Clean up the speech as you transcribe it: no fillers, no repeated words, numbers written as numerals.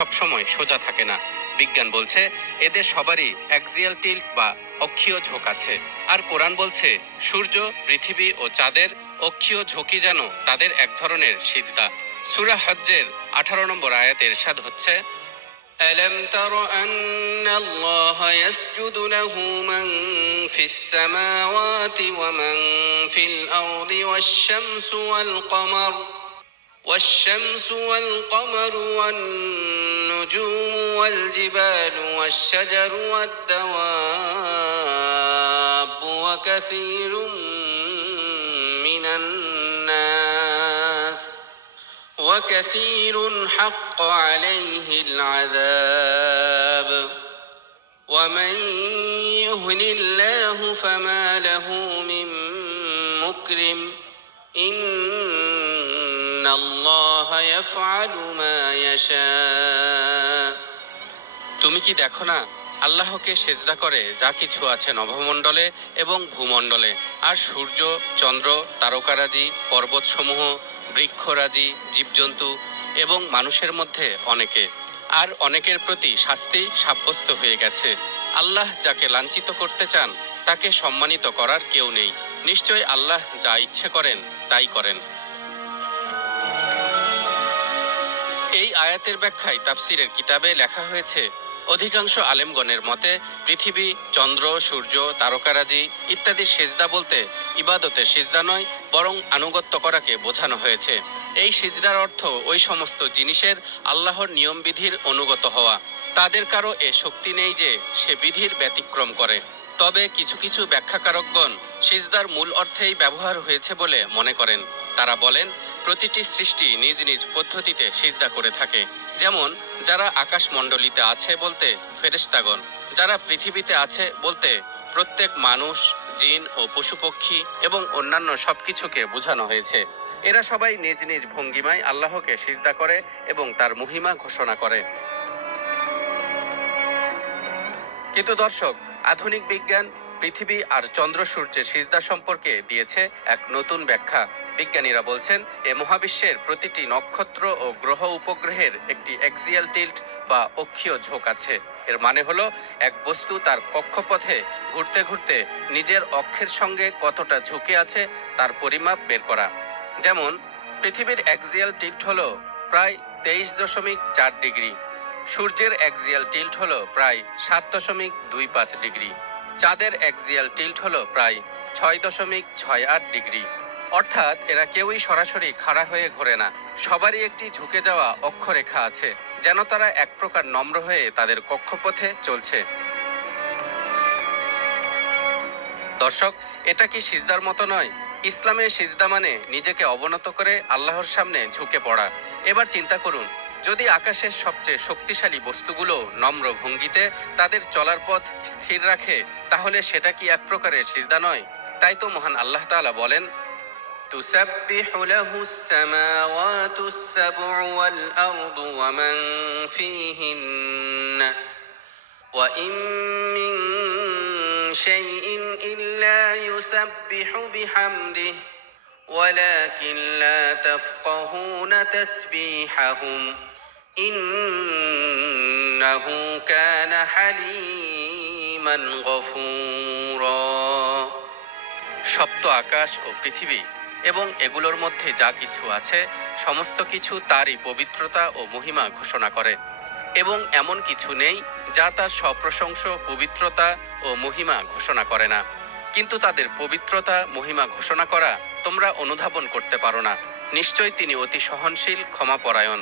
সবসময় সোজা থাকে না। বিজ্ঞান বলছে এদের সবারই অ্যাক্সিয়াল টিল্ট বা অক্ষীয় ঝোঁক আছে। আর কোরআন বলছে সূর্য, পৃথিবী ও চাঁদের অক্ষীয় ঝোঁকই যেন তাদের এক ধরনের সিজদা। সূরা হজ্জের 18 নম্বর আয়াতে ইরশাদ হচ্ছে, ألم تر أن الله يسجد له من في السماوات ومن في الأرض والشمس والقمر والنجوم والجبال والشجر والدواب وكثير حق عليه العذاب ومن يهن الله فما له من مكرم إن الله يفعل ما يشاء। তুমি কি দেখো না, আল্লাহকে সেজদা করে যা কিছু আছে নভমণ্ডলে এবং ভূমণ্ডলে, আর সূর্য, চন্দ্র, তারকারাজি, পর্বতসমূহ, বৃক্ষরাজি, জীবজন্তু এবং মানুষের মধ্যে অনেকে, আর অনেকের প্রতি শাস্তি সাব্যস্ত হয়ে গেছে। আল্লাহ যাকে লাঞ্ছিত করতে চান তাকে সম্মানিত করার কেউ নেই। নিশ্চয় আল্লাহ যা ইচ্ছে করেন তাই করেন। এই আয়াতের ব্যাখ্যায় তাফসিরের কিতাবে লেখা হয়েছে, অধিকাংশ আলেমগণের মতে পৃথিবী, চন্দ্র, সূর্য, তারকারাজি ইত্যাদির সিজদা বলতে ইবাদতের সিজদা নয়, বরং আনুগত্য করাকে বোঝানো হয়েছে। এই সিজদার অর্থ ওই সমস্ত জিনিসের আল্লাহর নিয়মবিধির অনুগত হওয়া। তাদের কারো এ শক্তি নেই যে সে বিধির ব্যতিক্রম করে। তবে কিছু কিছু ব্যাখ্যাকারকগণ সিজদার মূল অর্থেই ব্যবহার হয়েছে বলে মনে করেন। তারা বলেন, প্রতিটি সৃষ্টি নিজ নিজ পদ্ধতিতে সিজদা করে থাকে। যেমন যারা আকাশমণ্ডলীতে আছে বলতে ফেরেশতাগণ, যারা পৃথিবীতে আছে বলতে প্রত্যেক মানুষ, জিন ও পশুপক্ষী এবং অন্যান্য সবকিছুকে বোঝানো হয়েছে। এরা সবাই নিজ নিজ ভঙ্গিমায় আল্লাহকে সিজদা করে এবং তার মহিমা ঘোষণা করে। কিন্তু দর্শক, আধুনিক বিজ্ঞান পৃথিবী আর চন্দ্র সূর্যের সিজদা সম্পর্কে দিয়েছে এক নতুন ব্যাখ্যা। বিজ্ঞানীরা বলছেন, এ মহাবিশ্বের প্রতিটি নক্ষত্র ও গ্রহ উপগ্রহের একটি অ্যাক্সিয়াল টিল্ট বা অক্ষীয় ঝোঁক আছে। এর মানে হলো এক বস্তু তার কক্ষপথে ঘুরতে ঘুরতে নিজের অক্ষের সঙ্গে কতটা ঝুঁকে আছে তার পরিমাপ বের করা। যেমন পৃথিবীর অ্যাক্সিয়াল টিল্ট হলো প্রায় 23.4 ডিগ্রি, সূর্যের অ্যাক্সিয়াল টিল্ট হলো প্রায় 7.25 ডিগ্রি, চাঁদের অ্যাক্সিয়াল টিল্ট হলো প্রায় 6.68 ডিগ্রি। অর্থাৎ এরা কেউই সরাসরি খাড়া হয়ে ঘোরে না, সবারই একটি ঝুঁকে যাওয়া অক্ষরেখা আছে, যেন তারা এক প্রকার নম্র হয়ে তাদের কক্ষপথে চলছে। দর্শক, এটা কি সিজদার মতো নয়? ইসলামে সিজদা মানে নিজেকে অবনত করে আল্লাহর সামনে ঝুঁকে পড়া। এবার চিন্তা করুন, যদি আকাশের সবচেয়ে শক্তিশালী বস্তুগুলো নম্র ভঙ্গিতে তাদের চলার পথ স্থির রাখে, তাহলে সেটা কি এক প্রকারের সিজদা নয়? তাই তো মহান আল্লাহ তাআলা বলেন, তুসাব্বিহু লাহুস সামাওয়াতুস সাবউ ওয়াল আরদু ওয়া মান ফীহিন্না ওয়া ইন মিন শাইইন ইল্লা ইউসাব্বিহু বিহামদিহি ওয়ালাকিন লা তাফকাহুনা তাসবিহাহুম ইন্নাহু কানা হালিমান গফুরা। সপ্ত আকাশ ও পৃথিবী এবং এগুলোর মধ্যে যা কিছু আছে সমস্ত কিছু তারই পবিত্রতা ও মহিমা ঘোষণা করে, এবং এমন কিছু নেই যা তার সপ্রশংস পবিত্রতা ও মহিমা ঘোষণা করে না। কিন্তু তাদের পবিত্রতা, মহিমা ঘোষণা করা তোমরা অনুধাবন করতে পারো না। নিশ্চয় তিনি অতি সহনশীল, ক্ষমাপরায়ণ।